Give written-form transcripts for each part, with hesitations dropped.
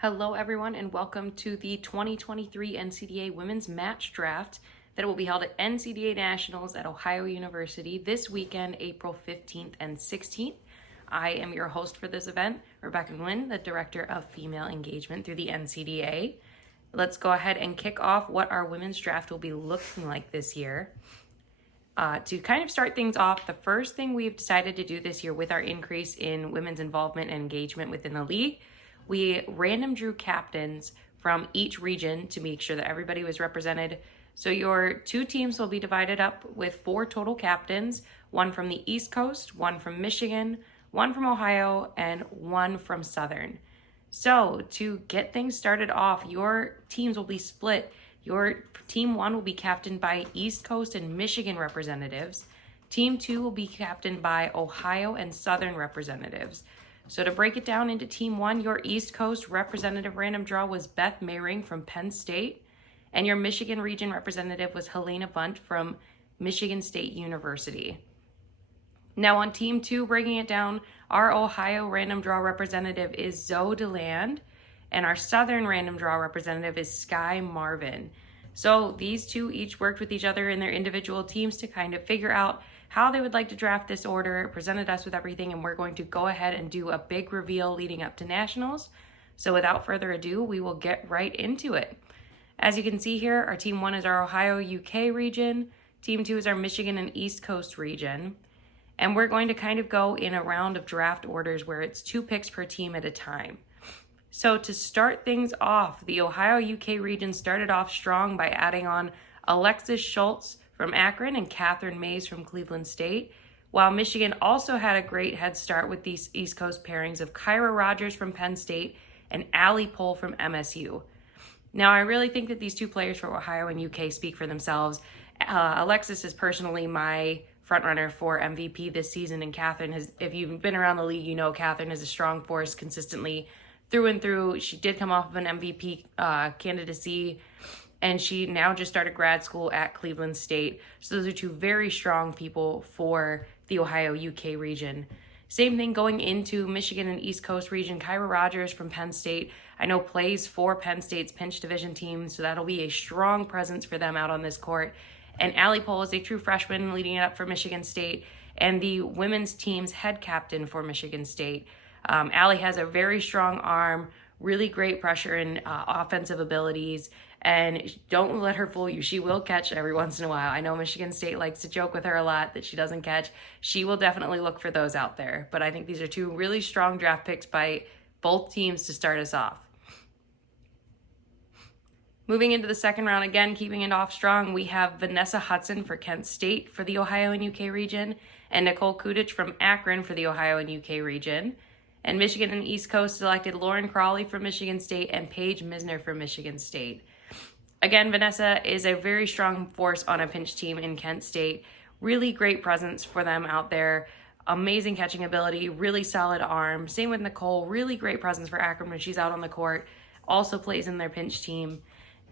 Hello, everyone, and welcome to the 2023 NCDA Women's Match Draft that will be held at NCDA Nationals at Ohio University this weekend, April 15th and 16th. I am your host for this event, Rebecca, the Director of Female Engagement through the NCDA. Let's go ahead and kick off what our women's draft will be looking like this year. To kind of start things off, the first thing we've decided to do this year with our increase in women's involvement and engagement within the league, we random drew captains from each region to make sure that everybody was represented. So your two teams will be divided up with 4 total captains, one from the East Coast, one from Michigan, one from Ohio, and one from Southern. So to get things started off, your teams will be split. Your team 1 will be captained by East Coast and Michigan representatives. Team 2 will be captained by Ohio and Southern representatives. So to break it down into Team 1, your East Coast representative random draw was Beth Mayring from Penn State, and your Michigan region representative was Helena Bunt from Michigan State University. Now on Team 2, breaking it down, our Ohio random draw representative is Zoe DeLand, and our Southern random draw representative is Sky Marvin. So these two each worked with each other in their individual teams to kind of figure out how they would like to draft this order, presented us with everything, and we're going to go ahead and do a big reveal leading up to Nationals. So without further ado, we will get right into it. As you can see here, our Team 1 is our Ohio UK region, Team 2 is our Michigan and East Coast region, and we're going to kind of go in a round of draft orders where it's 2 picks per team at a time. So to start things off, the Ohio UK region started off strong by adding on Alexis Schultz from Akron and Catherine Mays from Cleveland State, while Michigan also had a great head start with these East Coast pairings of Kyra Rogers from Penn State and Allie Pohl from MSU. Now, I really think that these 2 players for Ohio and UK speak for themselves. Alexis is personally my frontrunner for MVP this season, and Catherine has, if you've been around the league, you know Catherine is a strong force consistently through and through. She did come off of an MVP candidacy, and she now just started grad school at Cleveland State. So those are 2 very strong people for the Ohio UK region. Same thing going into Michigan and East Coast region. Kyra Rogers from Penn State, I know plays for Penn State's pinch division team, so that'll be a strong presence for them out on this court. And Allie Pohl is a true freshman leading it up for Michigan State and the women's team's head captain for Michigan State. Allie has a very strong arm, really great pressure and offensive abilities, and don't let her fool you. She will catch every once in a while. I know Michigan State likes to joke with her a lot that she doesn't catch. She will definitely look for those out there, but I think these are 2 really strong draft picks by both teams to start us off. Moving into the second round, again, keeping it off strong, we have Vanessa Hudson for Kent State for the Ohio and UK region, and Nicole Kudich from Akron for the Ohio and UK region. And Michigan and East Coast selected Lauren Crawley from Michigan State and Paige Misner from Michigan State. Again, Vanessa is a very strong force on a pinch team in Kent State. Really great presence for them out there. Amazing catching ability, really solid arm. Same with Nicole, really great presence for Akron when she's out on the court. Also plays in their pinch team.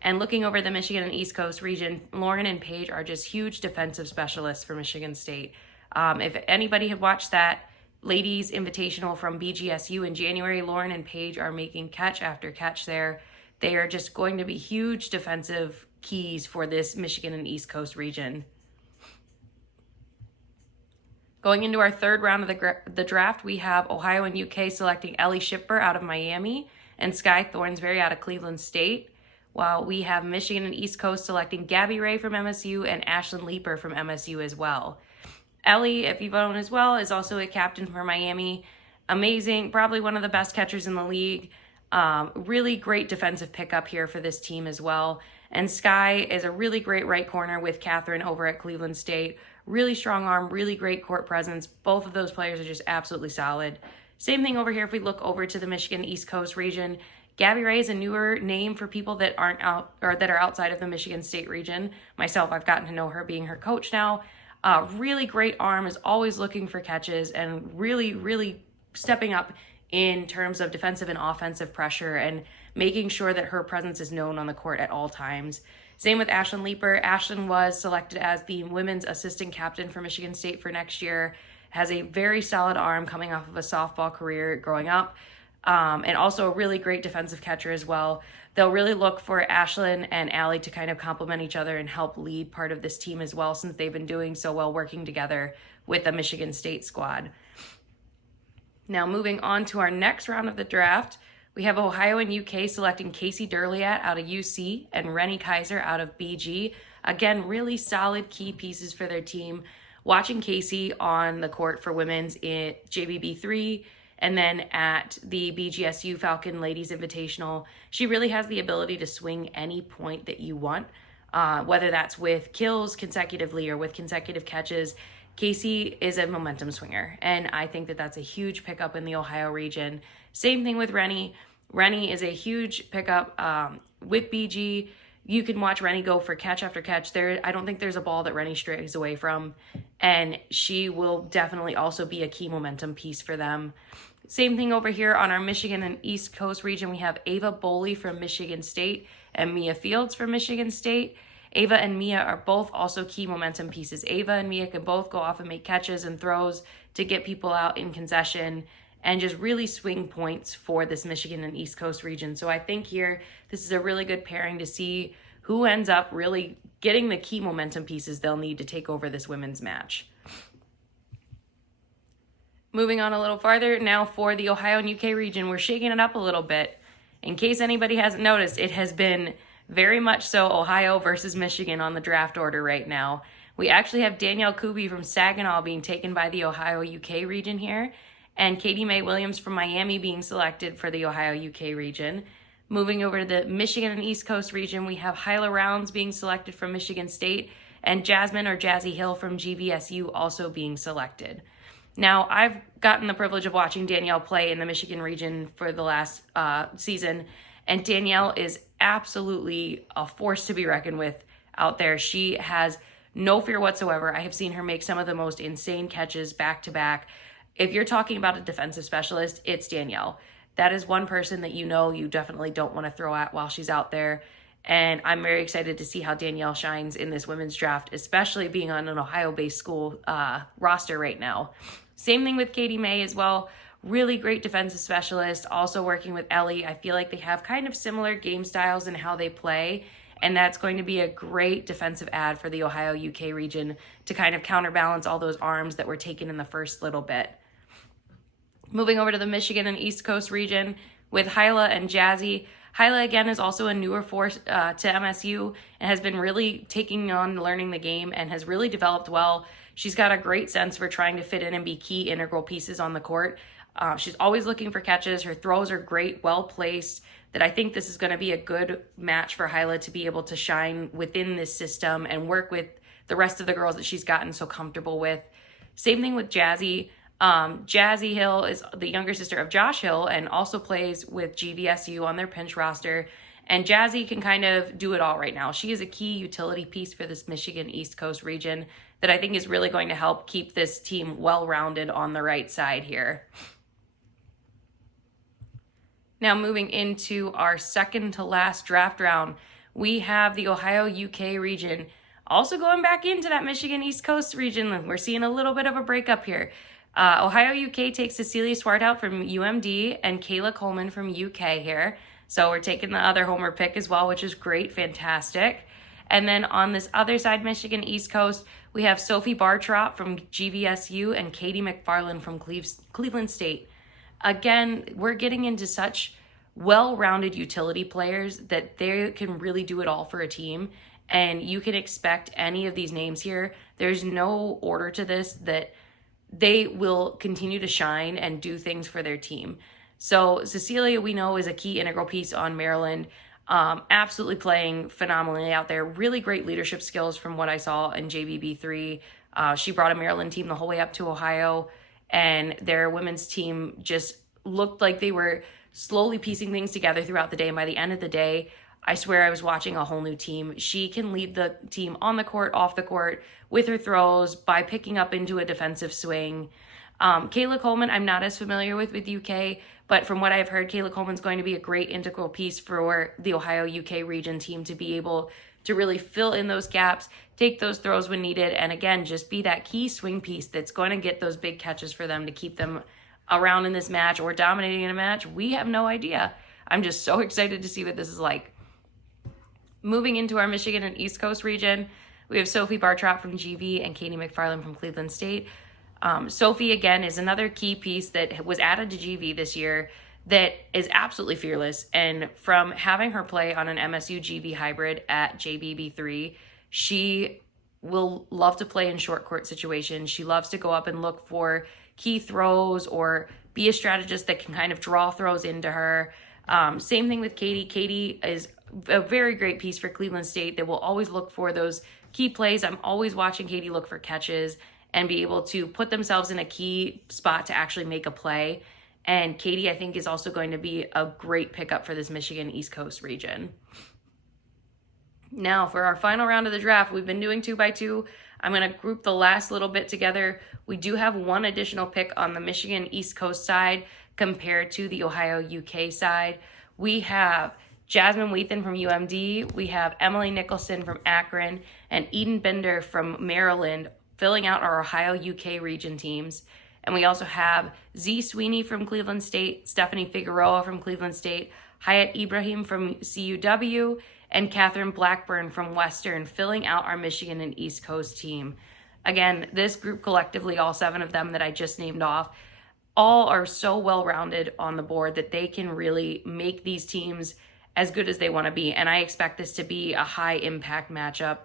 And looking over the Michigan and East Coast region, Lauren and Paige are just huge defensive specialists for Michigan State. If anybody had watched that Ladies Invitational from BGSU in January, Lauren and Paige are making catch after catch there. They are just going to be huge defensive keys for this Michigan and East Coast region. Going into our third round of the draft, we have Ohio and UK selecting Ellie Schipper out of Miami and Sky Thornsberry out of Cleveland State, while we have Michigan and East Coast selecting Gabby Ray from MSU and Ashlyn Leeper from MSU as well. Ellie, if you've known as well, is also a captain for Miami. Amazing, probably one of the best catchers in the league. Really great defensive pickup here for this team as well. And Sky is a really great right corner with Catherine over at Cleveland State. Really strong arm, really great court presence. Both of those players are just absolutely solid. Same thing over here if we look over to the Michigan East Coast region. Gabby Ray is a newer name for people that aren't out or that are outside of the Michigan State region. Myself, I've gotten to know her being her coach now. Really great arm, is always looking for catches and really stepping up in terms of defensive and offensive pressure and making sure that her presence is known on the court at all times. Same with Ashlyn Leeper. Ashlyn was selected as the women's assistant captain for Michigan State for next year. Has a very solid arm coming off of a softball career growing up. and also a really great defensive catcher as well. They'll really look for Ashlyn and Allie to kind of complement each other and help lead part of this team as well, since they've been doing so well working together with the Michigan State squad. Now moving on to our next round of the draft, we have Ohio and UK selecting Casey Derliat out of UC and Rennie Kaiser out of BG. Again, really solid key pieces for their team. Watching Casey on the court for women's in JBB3 and then at the BGSU Falcon Ladies Invitational, she really has the ability to swing any point that you want, whether that's with kills consecutively or with consecutive catches. Casey is a momentum swinger, and I think that that's a huge pickup in the Ohio region. Same thing with Rennie. Rennie is a huge pickup with BG. You can watch Rennie go for catch after catch. I don't think there's a ball that Rennie strays away from, and she will definitely also be a key momentum piece for them. Same thing over here on our Michigan and East Coast region. We have Ava Boley from Michigan State and Mia Fields from Michigan State. Ava and Mia are both also key momentum pieces. Ava and Mia can both go off and make catches and throws to get people out in concession and just really swing points for this Michigan and East Coast region. So I think here, this is a really good pairing to see who ends up really getting the key momentum pieces they'll need to take over this women's match. Moving on a little farther, now for the Ohio and UK region, we're shaking it up a little bit. In case anybody hasn't noticed, it has been very much so Ohio versus Michigan on the draft order right now. We actually have Danielle Kuby from Saginaw being taken by the Ohio UK region here, and Katie Mae Williams from Miami being selected for the Ohio UK region. Moving over to the Michigan and East Coast region, we have Hyla Rounds being selected from Michigan State, and Jasmine or Jazzy Hill from GVSU also being selected. Now, I've gotten the privilege of watching Danielle play in the Michigan region for the last season, and Danielle is absolutely a force to be reckoned with out there. She has no fear whatsoever. I have seen her make some of the most insane catches back to back. If you're talking about a defensive specialist, it's Danielle. That is one person that you definitely don't want to throw at while she's out there. And I'm very excited to see how Danielle shines in this women's draft, especially being on an Ohio-based school roster right now. Same thing with Katie Mae as well. Really great defensive specialist, also working with Ellie. I feel like they have kind of similar game styles in how they play, and that's going to be a great defensive add for the Ohio UK region to kind of counterbalance all those arms that were taken in the first little bit. Moving over to the Michigan and East Coast region with Hyla and Jazzy. Hyla, again, is also a newer force to MSU and has been really taking on learning the game and has really developed well. She's got a great sense for trying to fit in and be key integral pieces on the court. She's always looking for catches. Her throws are great, well placed, that I think this is going to be a good match for Hyla to be able to shine within this system and work with the rest of the girls that she's gotten so comfortable with. Same thing with Jazzy. Jazzy Hill is the younger sister of Josh Hill and also plays with GVSU on their pinch roster. And Jazzy can kind of do it all right now. She is a key utility piece for this Michigan East Coast region that I think is really going to help keep this team well-rounded on the right side here. Now moving into our second to last draft round, we have the Ohio UK region also going back into that Michigan East Coast region. We're seeing a little bit of a breakup here. Ohio UK takes Cecilia Swartout from UMD and Kayla Coleman from UK here. So we're taking the other homer pick as well, which is great, fantastic. And then on this other side, Michigan East Coast, we have Sophie Bartrop from GVSU and Katie McFarland from Cleveland State. Again, we're getting into such well-rounded utility players that they can really do it all for a team. And you can expect any of these names here. There's no order to this, that they will continue to shine and do things for their team. So Cecilia, we know, is a key integral piece on Maryland. Absolutely playing phenomenally out there. Really great leadership skills from what I saw in JBB3. She brought a Maryland team the whole way up to Ohio, and their women's team just looked like they were slowly piecing things together throughout the day. And by the end of the day, I swear I was watching a whole new team. She can lead the team on the court, off the court, with her throws, by picking up into a defensive swing. Kayla Coleman, I'm not as familiar with UK, but from what I've heard, Kayla Coleman's going to be a great integral piece for the Ohio UK region team to be able to really fill in those gaps, take those throws when needed, and again, just be that key swing piece that's going to get those big catches for them to keep them around in this match or dominating in a match. We have no idea. I'm just so excited to see what this is like. Moving into our Michigan and East Coast region, we have Sophie Bartrop from GV and Katie McFarland from Cleveland State. Sophie, again, is another key piece that was added to GV this year that is absolutely fearless. And from having her play on an MSU GV hybrid at JBB3, she will love to play in short court situations. She loves to go up and look for key throws or be a strategist that can kind of draw throws into her. Same thing with Katie. Katie is a very great piece for Cleveland State that will always look for those key plays. I'm always watching Katie look for catches and be able to put themselves in a key spot to actually make a play. And Katie, I think, is also going to be a great pickup for this Michigan East Coast region. Now, for our final round of the draft, we've been doing 2x2. I'm going to group the last little bit together. We do have one additional pick on the Michigan East Coast side compared to the Ohio UK side. We have Jasmine Weathen from UMD. We have Emily Nicholson from Akron and Eden Bender from Maryland filling out our Ohio UK region teams. And we also have Z Sweeney from Cleveland State, Stephanie Figueroa from Cleveland State, Hayat Ibrahim from CUW, and Catherine Blackburn from Western filling out our Michigan and East Coast team. Again, this group collectively, all 7 of them that I just named off, all are so well-rounded on the board that they can really make these teams as good as they want to be. And I expect this to be a high-impact matchup.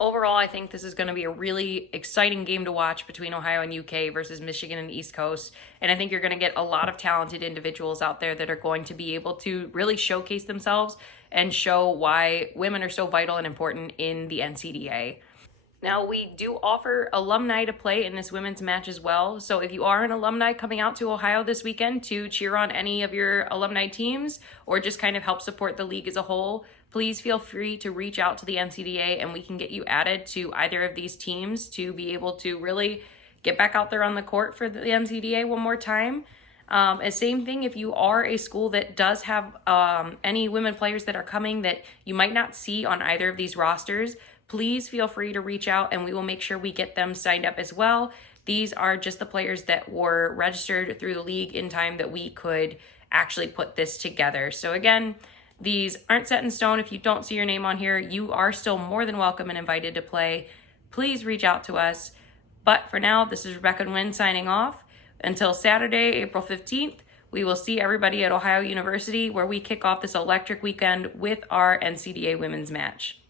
Overall, I think this is going to be a really exciting game to watch between Ohio and UK versus Michigan and East Coast. And I think you're going to get a lot of talented individuals out there that are going to be able to really showcase themselves and show why women are so vital and important in the NCDA. Now, we do offer alumni to play in this women's match as well. So if you are an alumni coming out to Ohio this weekend to cheer on any of your alumni teams or just kind of help support the league as a whole, please feel free to reach out to the NCDA and we can get you added to either of these teams to be able to really get back out there on the court for the NCDA one more time. Same thing if you are a school that does have any women players that are coming that you might not see on either of these rosters, please feel free to reach out and we will make sure we get them signed up as well. These are just the players that were registered through the league in time that we could actually put this together. So again, these aren't set in stone. If you don't see your name on here, you are still more than welcome and invited to play. Please reach out to us. But for now, this is Rebecca and Nguyễn signing off. Until Saturday, April 15th, we will see everybody at Ohio University where we kick off this electric weekend with our NCDA women's match.